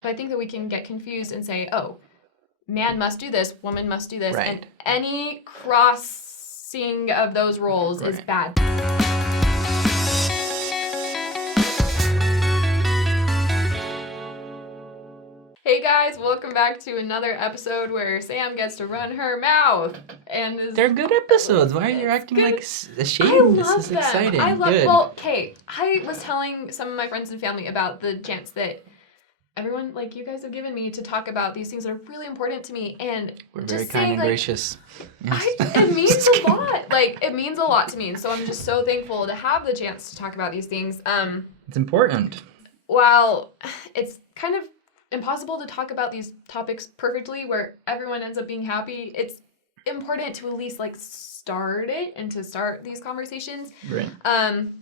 But I think that we can get confused and say, oh, man must do this, woman must do this, and any crossing of those roles is bad. Hey guys, welcome back to another episode where Sam gets to run her mouth. And they're good episodes. Why are you acting like ashamed? This is exciting. I love good. Well, okay, I was telling some of my friends and family about the chance that everyone, like you guys, have given me to talk about these things that are really important to me, and we're just very saying, kind and gracious. Yes. It means a lot. Like, it means a lot to me, and so I'm just so thankful to have the chance to talk about these things. It's important. While it's kind of impossible to talk about these topics perfectly where everyone ends up being happy, it's important to at least like start it and to start these conversations. Right.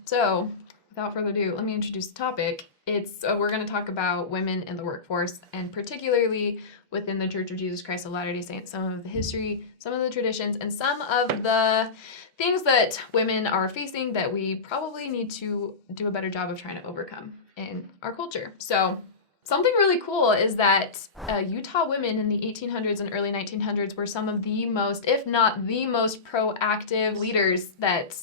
So without further ado, let me introduce the topic. We're going to talk about women in the workforce, and particularly within the Church of Jesus Christ of Latter-day Saints, some of the history, some of the traditions, and some of the things that women are facing that we probably need to do a better job of trying to overcome in our culture. So something really cool is that Utah women in the 1800s and early 1900s were some of the most, if not the most proactive leaders that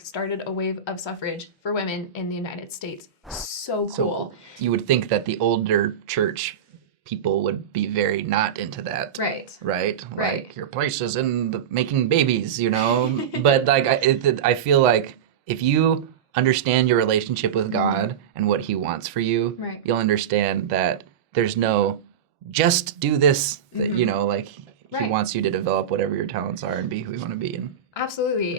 started a wave of suffrage for women in the United States. So cool. You would think that the older church people would be very not into that. Right. Like, your place is in making babies, you know? But like, I feel like if you understand your relationship with God and what he wants for you, you'll understand that there's no just do this, that, you know, like he wants you to develop whatever your talents are and be who you want to be. And absolutely.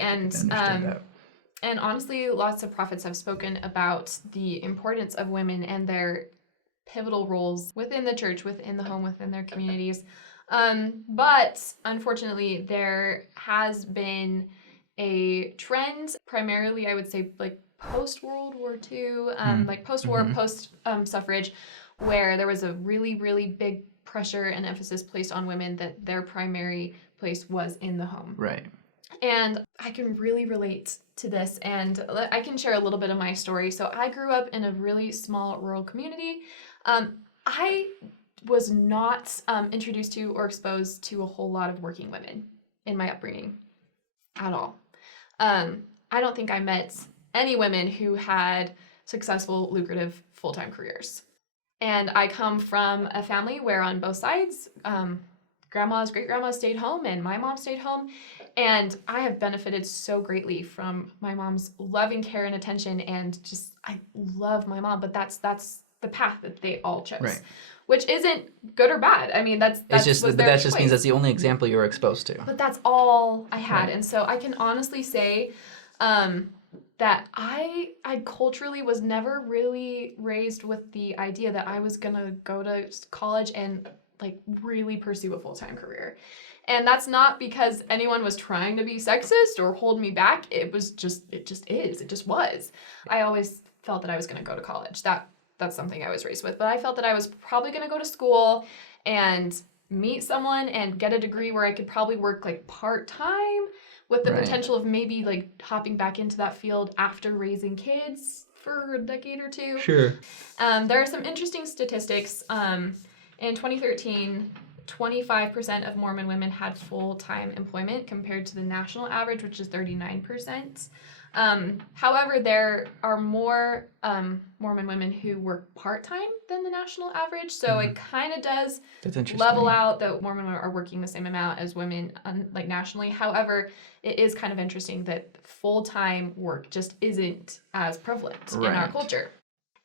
And honestly, lots of prophets have spoken about the importance of women and their pivotal roles within the church, within the home, within their communities. But unfortunately, there has been a trend, primarily, I would say, like post-World War II, like post-war, post-suffrage, where there was a really, really big pressure and emphasis placed on women that their primary place was in the home. Right. And I can really relate to this, and I can share a little bit of my story. So I grew up in a really small rural community. I was not introduced to or exposed to a whole lot of working women in my upbringing at all. I don't think I met any women who had successful, lucrative, full-time careers. And I come from a family where on both sides, grandma's great-grandma stayed home and my mom stayed home. And I have benefited so greatly from my mom's loving care and attention, and just, I love my mom, but that's the path that they all chose. Right. Which isn't good or bad. I mean, that just means that's the only example you were exposed to. But that's all I had. Right. And so I can honestly say that I culturally was never really raised with the idea that I was gonna go to college and like really pursue a full-time career. And that's not because anyone was trying to be sexist or hold me back. It just was. I always felt that I was going to go to college. That's something I was raised with. But I felt that I was probably going to go to school and meet someone and get a degree where I could probably work like part-time with the potential of maybe like hopping back into that field after raising kids for a decade or two. Sure. There are some interesting statistics. In 2013, 25% of Mormon women had full-time employment compared to the national average, which is 39%. However, there are more Mormon women who work part-time than the national average, so it kind of does level out that Mormon women are working the same amount as women like nationally. However, it is kind of interesting that full-time work just isn't as prevalent in our culture.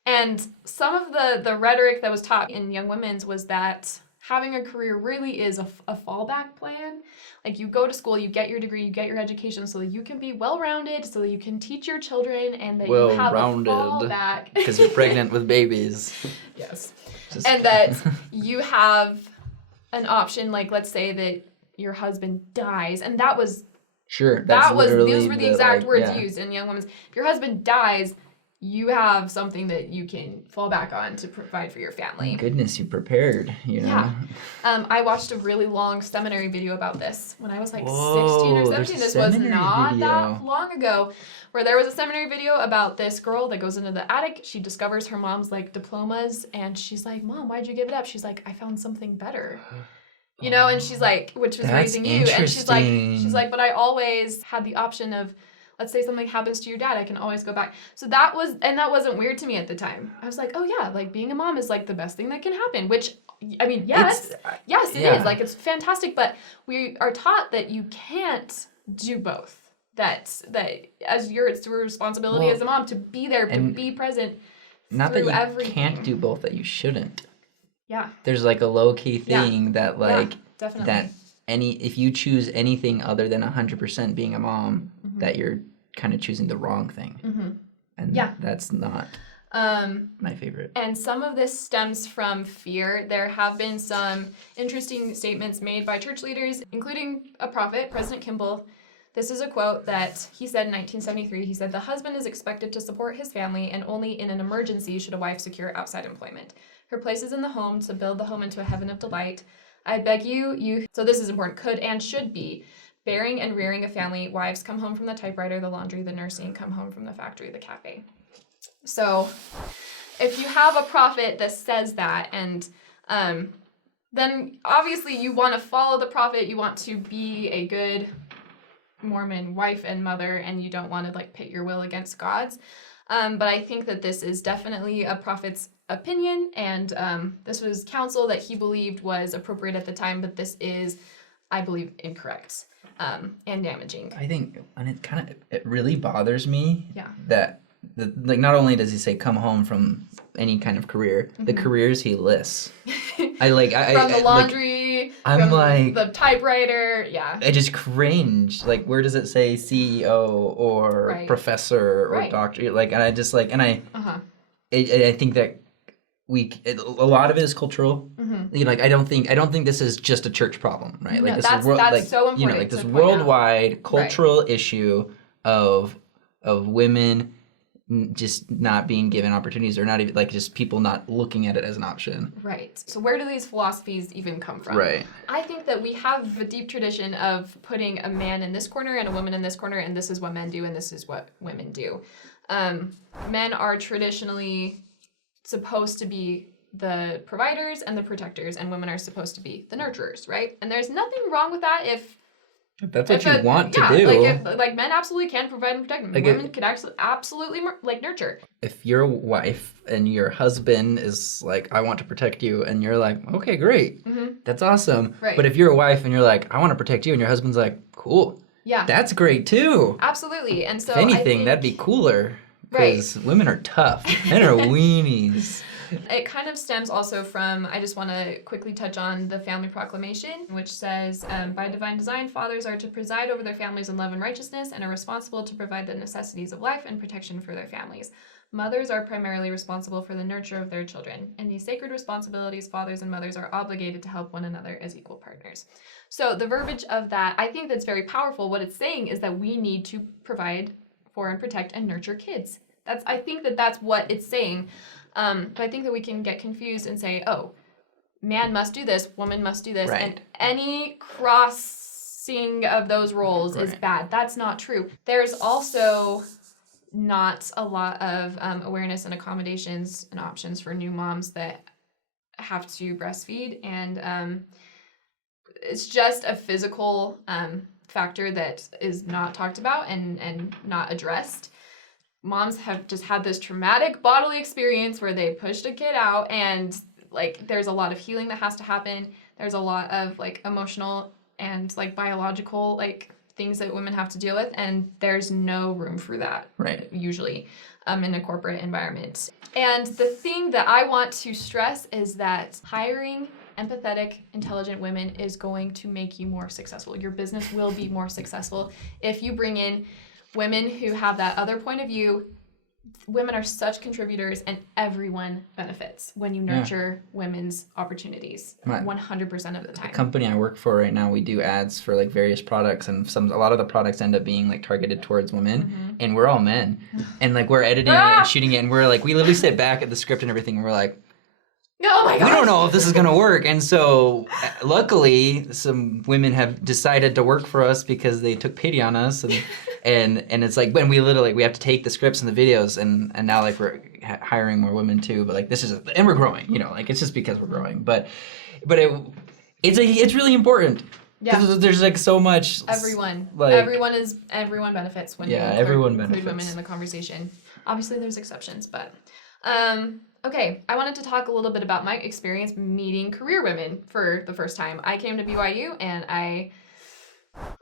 And some of the rhetoric that was taught in young women's was that having a career really is a fallback plan. Like, you go to school, you get your degree, you get your education so that you can be well-rounded, so that you can teach your children, and that you have a fallback. Because you're pregnant with babies. Yes. And that you have an option, like let's say that your husband dies, and that was... Sure. Those were the exact words used in young women's. If your husband dies, you have something that you can fall back on to provide for your family. Thank goodness you prepared, you know? Yeah. I watched a really long seminary video about this when I was like 16 or 17. This was not that long ago, where there was a seminary video about this girl that goes into the attic. She discovers her mom's like diplomas, and she's like, Mom, why'd you give it up? She's like, I found something better. You know, and she's like, which was raising you. And she's like, but I always had the option of, let's say something happens to your dad, I can always go back. So that wasn't weird to me at the time. I was like, oh yeah, like being a mom is like the best thing that can happen, which, I mean, yes, it is. Like, it's fantastic, but we are taught that you can't do both. That as it's your responsibility as a mom to be there, to be present. Not that you can't do both, that you shouldn't. Yeah. There's like a low key thing that like definitely. that if you choose anything other than 100% being a mom, that you're kind of choosing the wrong thing. And that's not my favorite. And some of this stems from fear. There have been some interesting statements made by church leaders, including a prophet, President Kimball. This is a quote that he said in 1973. He said, "The husband is expected to support his family, and only in an emergency should a wife secure outside employment. Her place is in the home, to build the home into a heaven of delight. I beg you, so this is important, could and should be bearing and rearing a family. Wives come home from the typewriter, the laundry, the nursing, come home from the factory, the cafe." So if you have a prophet that says that, and then obviously you want to follow the prophet, you want to be a good Mormon wife and mother, and you don't want to like pit your will against God's. But I think that this is definitely a prophet's opinion, and this was counsel that he believed was appropriate at the time, but this is, I believe, incorrect and damaging. I think, and it really bothers me that like not only does he say come home from any kind of career, the careers he lists. From the laundry, from the typewriter, I just cringe. Like, where does it say CEO or professor or doctor? Like, and I just like, and I think that a lot of it is cultural. You know, like I don't think this is just a church problem, right? Like, this is like, so important. You know, like this worldwide cultural issue of women just not being given opportunities, or not even like just people not looking at it as an option. Right. So where do these philosophies even come from? Right. I think that we have a deep tradition of putting a man in this corner and a woman in this corner, and this is what men do and this is what women do. Men are traditionally supposed to be the providers and the protectors, and women are supposed to be the nurturers, right? And there's nothing wrong with that if that's what you want to do. Like men absolutely can provide and protect. Like women could actually absolutely like nurture. If your wife and your husband is like, I want to protect you, and you're like, okay, great, that's awesome. Right. But if you're a wife and you're like, I want to protect you, and your husband's like, cool, that's great too. Absolutely. And so if anything, that'd be cooler. Because women are tough. Men are weenies. It kind of stems also from, I just want to quickly touch on the family proclamation, which says, by divine design, fathers are to preside over their families in love and righteousness and are responsible to provide the necessities of life and protection for their families. Mothers are primarily responsible for the nurture of their children. In these sacred responsibilities, fathers and mothers are obligated to help one another as equal partners. So the verbiage of that, I think that's very powerful. What it's saying is that we need to provide for and protect and nurture kids. I think that's what it's saying. But I think that we can get confused and say, oh, man must do this, woman must do this, and any crossing of those roles is bad. That's not true. There's also not a lot of awareness and accommodations and options for new moms that have to breastfeed, and it's just a physical factor that is not talked about and not addressed. Moms have just had this traumatic bodily experience where they pushed a kid out, and like there's a lot of healing that has to happen. There's a lot of like emotional and like biological like things that women have to deal with, and there's no room for that usually in a corporate environment. And the thing that I want to stress is that hiring empathetic, intelligent women is going to make you more successful. Your business will be more successful if you bring in women who have that other point of view, women are such contributors, and everyone benefits when you nurture women's opportunities 100% of the time. The company I work for right now, we do ads for like various products, and a lot of the products end up being like targeted towards women, and we're all men, and like we're editing it and shooting it, and we're like, we literally sit back at the script and everything, and we're like, oh my gosh, we don't know if this is going to work. And so luckily some women have decided to work for us because they took pity on us, and it's like when we have to take the scripts and the videos, and now like we're hiring more women too, but like and we're growing, like it's just because we're growing, but it's really important. Because there's like so much. Everyone benefits when you include women in the conversation. Obviously there's exceptions, but okay, I wanted to talk a little bit about my experience meeting career women for the first time. I came to BYU, and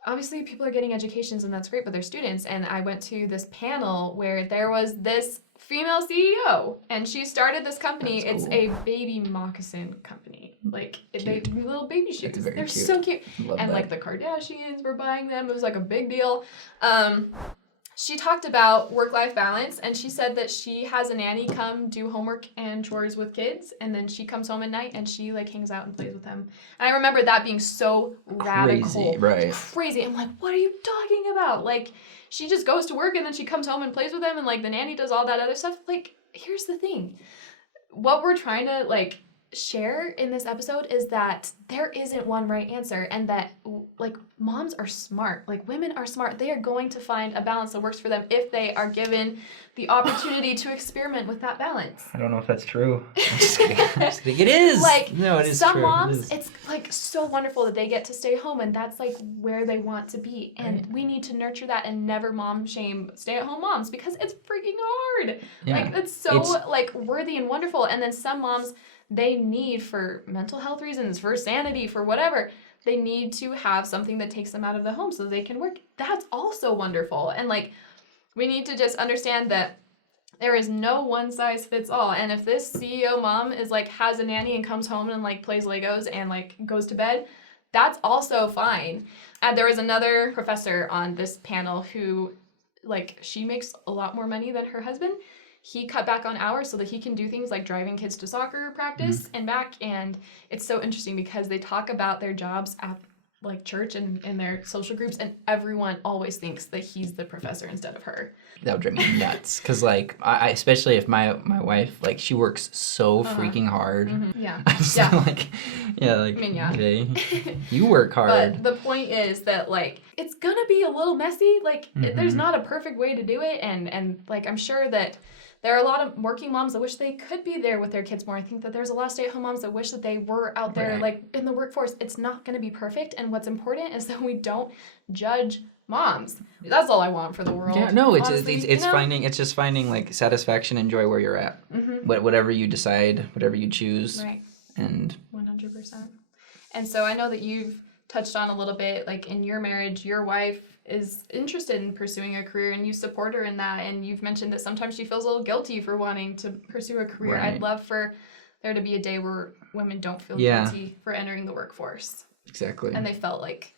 obviously people are getting educations, and that's great, but they're students. And I went to this panel where there was this female CEO, and she started this company. That's cool. It's a baby moccasin company. Like, they do little baby shoes. They're cute. So cute. And like the Kardashians were buying them. It was like a big deal. She talked about work-life balance, and she said that she has a nanny come do homework and chores with kids, and then she comes home at night and she like hangs out and plays with them. And I remember that being so radical. Crazy. I'm like, what are you talking about? Like, she just goes to work and then she comes home and plays with them, and like the nanny does all that other stuff. Like, here's the thing. What we're trying to like share in this episode is that there isn't one right answer, and that like moms are smart, like women are smart. They are going to find a balance that works for them if they are given the opportunity to experiment with that balance. I don't know if that's true. I'm just kidding. It is. Like, no, it is some true. moms, it's like so wonderful that they get to stay home, and that's like where they want to be. And we need to nurture that and never mom shame stay-at-home moms, because it's freaking hard. Yeah. Like, it's like worthy and wonderful. And then some moms, they need, for mental health reasons, for sanity, for whatever, they need to have something that takes them out of the home so they can work. That's also wonderful. And like, we need to just understand that there is no one size fits all. And if this CEO mom is like, has a nanny and comes home and like plays Legos and like goes to bed, that's also fine. And there was another professor on this panel who, like, she makes a lot more money than her husband. He cut back on hours so that he can do things like driving kids to soccer practice and back. And it's so interesting because they talk about their jobs at like church and in their social groups, and everyone always thinks that he's the professor instead of her. That would drive me nuts. Because like, I especially if my wife, like, she works so freaking hard. Yeah. Like, I mean, okay, you work hard. But the point is that like, it's gonna be a little messy. Like, there's not a perfect way to do it. And like, I'm sure that there are a lot of working moms that wish they could be there with their kids more. I think that there's a lot of stay-at-home moms that wish that they were out there, like, in the workforce. It's not going to be perfect, and what's important is that we don't judge moms. That's all I want for the world. Yeah, no, it's just finding like satisfaction and joy where you're at. Whatever you decide, whatever you choose. Right. And 100%. And so I know that you've touched on a little bit, like, in your marriage, your wife is interested in pursuing a career, and you support her in that, and you've mentioned that sometimes she feels a little guilty for wanting to pursue a career. I'd love for there to be a day where women don't feel guilty for entering the workforce. Exactly. And they felt like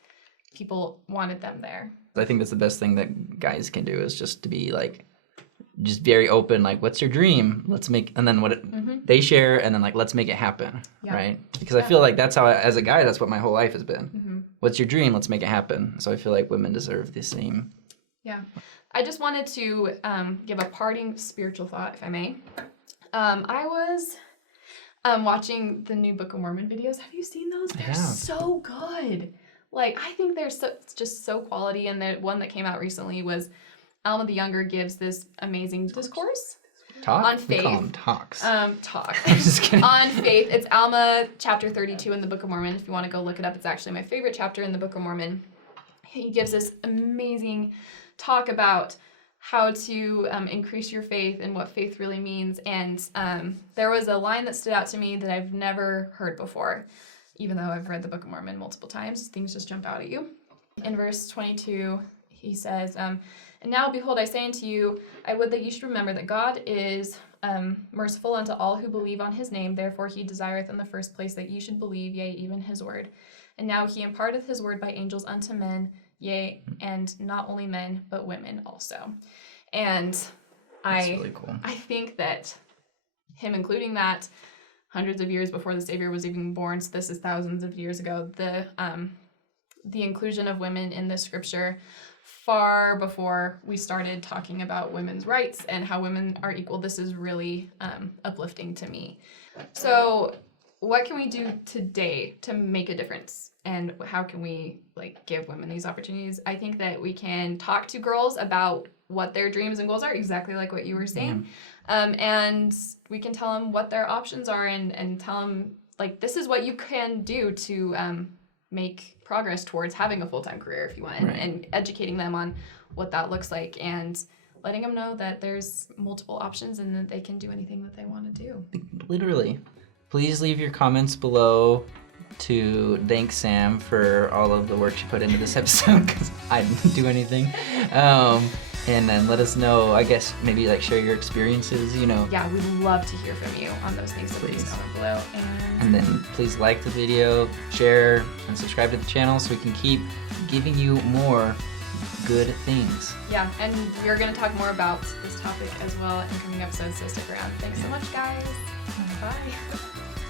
people wanted them there. I think that's the best thing that guys can do, is just to be like, just very open, like, what's your dream? Let's make, and then they share, and then like, let's make it happen, right? Because I feel like that's how, as a guy, that's what my whole life has been. What's your dream? Let's make it happen. So I feel like women deserve the same. Yeah. I just wanted to give a parting spiritual thought, if I may. I was watching the new Book of Mormon videos. Have you seen those? They're so good. Like, I think they're just so quality. And the one that came out recently was Alma the Younger gives this amazing discourse on faith. We call them talks. Talk. I'm just kidding. On faith. It's Alma chapter 32 in the Book of Mormon. If you want to go look it up, it's actually my favorite chapter in the Book of Mormon. He gives this amazing talk about how to increase your faith and what faith really means. And there was a line that stood out to me that I've never heard before. Even though I've read the Book of Mormon multiple times, things just jump out at you. In verse 22, he says, and now, behold, I say unto you, I would that you should remember that God is merciful unto all who believe on his name. Therefore he desireth in the first place that ye should believe, yea, even his word. And now he imparteth his word by angels unto men, yea, and not only men, but women also. And That's really cool. I think that him including that hundreds of years before the Savior was even born, so this is thousands of years ago, the inclusion of women in the scripture far before we started talking about women's rights and how women are equal, this is really uplifting to me. So what can we do today to make a difference? And how can we give women these opportunities? I think that we can talk to girls about what their dreams and goals are, exactly like what you were saying. And we can tell them what their options are and tell them, this is what you can do to make progress towards having a full-time career if you want, and educating them on what that looks like and letting them know that there's multiple options and that they can do anything that they want to do. Literally. Please leave your comments below to thank Sam for all of the work she put into this episode, because I didn't do anything. And then let us know, I guess, maybe share your experiences, Yeah, we'd love to hear from you on those things, so please comment below. And then please like the video, share, and subscribe to the channel so we can keep giving you more good things. Yeah, and we're going to talk more about this topic as well in coming episodes, so stick around. Thanks so much, guys. Bye.